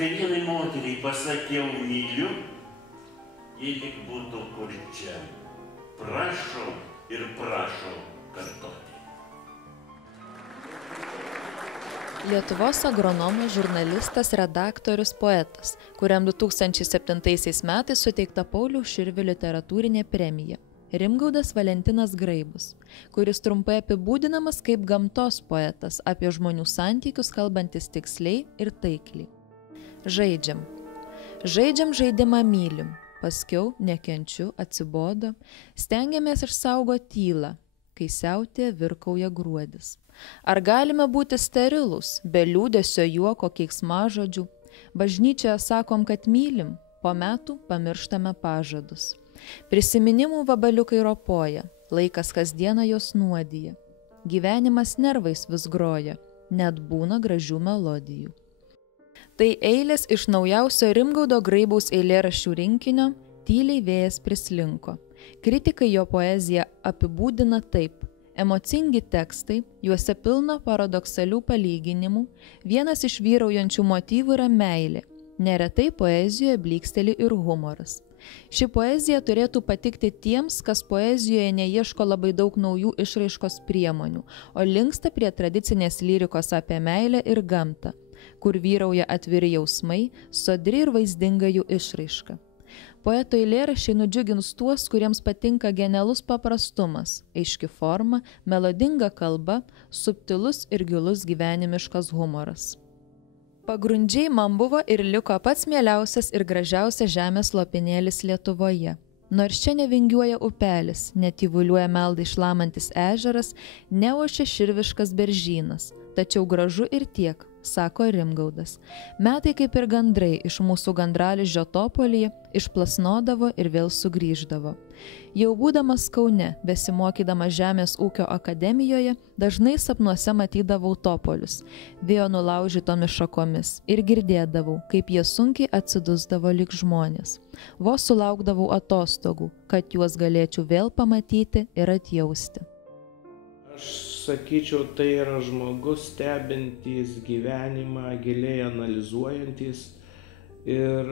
Kai vienai moteriai pasakiau myliu, ji lyg būtų kur čia. Prašau ir prašau kartoti. Lietuvos agronomas, žurnalistas, redaktorius, poetas, kuriam 2007 metais suteikta Pauliaus Širvio literatūrinė premija. Rimgaudas Valentinas Graibus, kuris trumpai apibūdinamas kaip gamtos poetas, apie žmonių santykius kalbantis tiksliai ir taikliai. Žaidžiam. Žaidžiam žaidimą mylim, paskiau nekenčiu, atsibodo, stengiamės išsaugoti tylą, kai siautė virkauja gruodis. Ar galime būti sterilūs, be liūdesio juoko keiksmažodžių? Bažnyčioje sakom, kad mylim, po metų pamirštame pažadus. Prisiminimų vabaliukai ropoja, laikas kasdieną jos nuodija. Gyvenimas nervais vis groja, net būna gražių melodijų. Tai eilės iš naujausio Rimgaudo Graibaus eilėraščių rinkinio Tyliai vėjas prislinko. Kritikai jo poeziją apibūdina taip. Emocingi tekstai, juose pilna paradoksalių palyginimų, vienas iš vyraujančių motyvų yra meilė. Neretai poezijoje blyksteli ir humoras. Ši poezija turėtų patikti tiems, kas poezijoje neieško labai daug naujų išraiškos priemonių, o linksta prie tradicinės lyrikos apie meilę ir gamtą, kur vyrauja atviri jausmai, sodri ir vaizdinga jų išraiška. Poeto eilėraščiai nudžiugins tuos, kuriems patinka genialus paprastumas, aiški forma, melodinga kalba, subtilus ir gilus gyvenimiškas humoras. Pagrundžiai man buvo ir liko pats mieliausias ir gražiausias žemės lopinėlis Lietuvoje. Nors čia nevingiuoja upelis, netyvuliuoja meldai šlamantis ežeras, neošia širviškas beržynas, tačiau gražu ir tiek, sako Rimgaudas. Metai kaip ir gandrai iš mūsų gandralizdžio topolyje išplasnodavo ir vėl sugrįždavo. Jau būdamas Kaune, besimokydamas Žemės ūkio akademijoje, dažnai sapnuose matydavau topolius, vėjo nulaužytomis šakomis ir girdėdavau, kaip jie sunkiai atsidusdavo lyg žmonės. Vos sulaukdavau atostogų, kad juos galėčiau vėl pamatyti ir atjausti. Aš sakyčiau, tai yra žmogus stebintis gyvenimą, giliai analizuojantis ir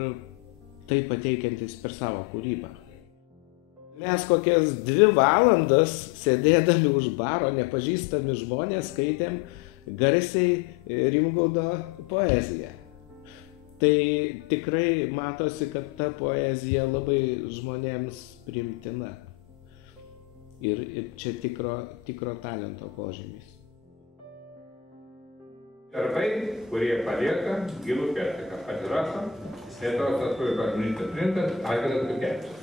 tai pateikiantis per savo kūrybą. Mes kokias 2 valandas sėdėdami už baro, nepažįstami žmonės, skaitėm garsiai Rimgaudo poeziją. Tai tikrai matosi, kad ta poezija labai žmonėms priimtina. Ir čia tikro talento požymis. Darbai, kurie palieka gilų pėdsaką. Atsirašom, Lietuvos Respublikos ministras pirmininkas Algirdas Butkevičius.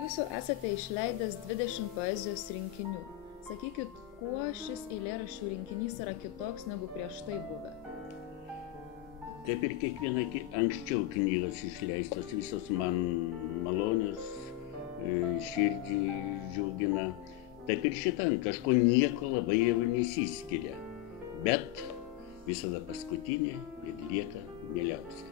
Jūs jau esate išleidęs 20 poezijos rinkinių. Sakykit, kuo šis eilėraščių rinkinys yra kitoks negu prieš tai buvę? Kaip ir kiekviena anksčiau knygos išleistos, visos man malonios, širdį džiugina. Taip ir šitą kažko nieko labai jau nesiskiria, bet visada paskutinė ir lieka mieliausia.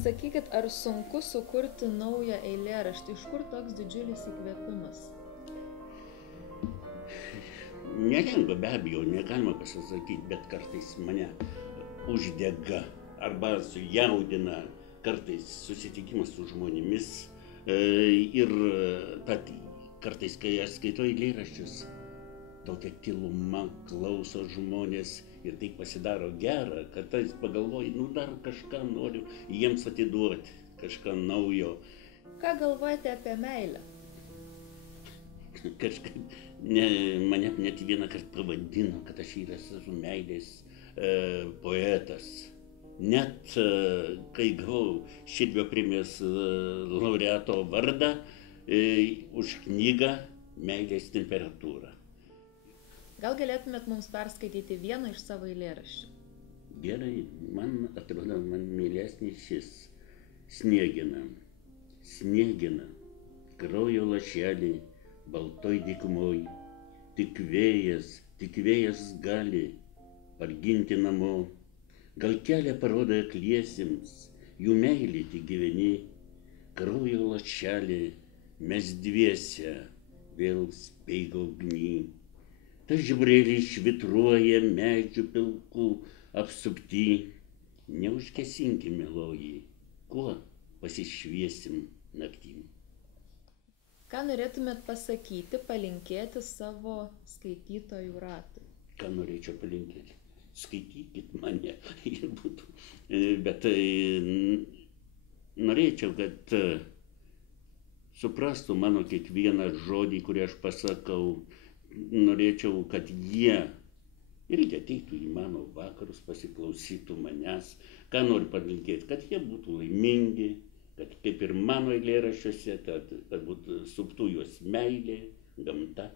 Sakykit, ar sunku sukurti naują eilėraštį? Iš kur toks didžiulis įkvėpimas? Nelengva, be abejo, negalima pasakyti, bet kartais mane uždega arba sujaudina, kartais susitikimas su žmonėmis ir kartais, kai aš skaitau eilėraščius, tokia tyluma, klauso žmonės ir tai pasidaro gera, kad tai pagalvoji, dar kažką noriu jiems atiduoti, kažką naujo. Ką galvojate apie meilę? Kažkaip mane net vieną kartą pavadino, kad aš esu meilės poetas. Net kai gavau Širvio premijos laureato vardą už knygą Meilės temperatūra. Gal galėtumėt mums perskaityti vieną iš savo eilėraščių? Gerai, man atrodo, man mylesnis šis. Sniegina, sniegina, kraujo lašelį, baltoj dykumoj. Tik vėjas gali parginti namo. Gal kelią parodo akliesiems, jų meilė tik gyveni. Kraujo lašelį, mes dviese vėl speigo ugny. Ta žiburėlį švitruoja medžių pilkų apsupty. Neužkesinkim, mieloji, kuo pasišviesim naktim. Ką norėtumėt pasakyti, palinkėti savo skaitytojų ratui? Ką norėčiau palinkėti? Skaitykit mane ir būtų. Bet norėčiau, kad suprastų mano kiekvieną žodį, kurį aš pasakau. Norėčiau, kad jie irgi ateitų į mano vakarus, pasiklausytų manęs. Ką noriu palinkėti? Kad jie būtų laimingi, kad kaip ir mano eilėraščiuose, kad būtų suptų juos meilė, gamta.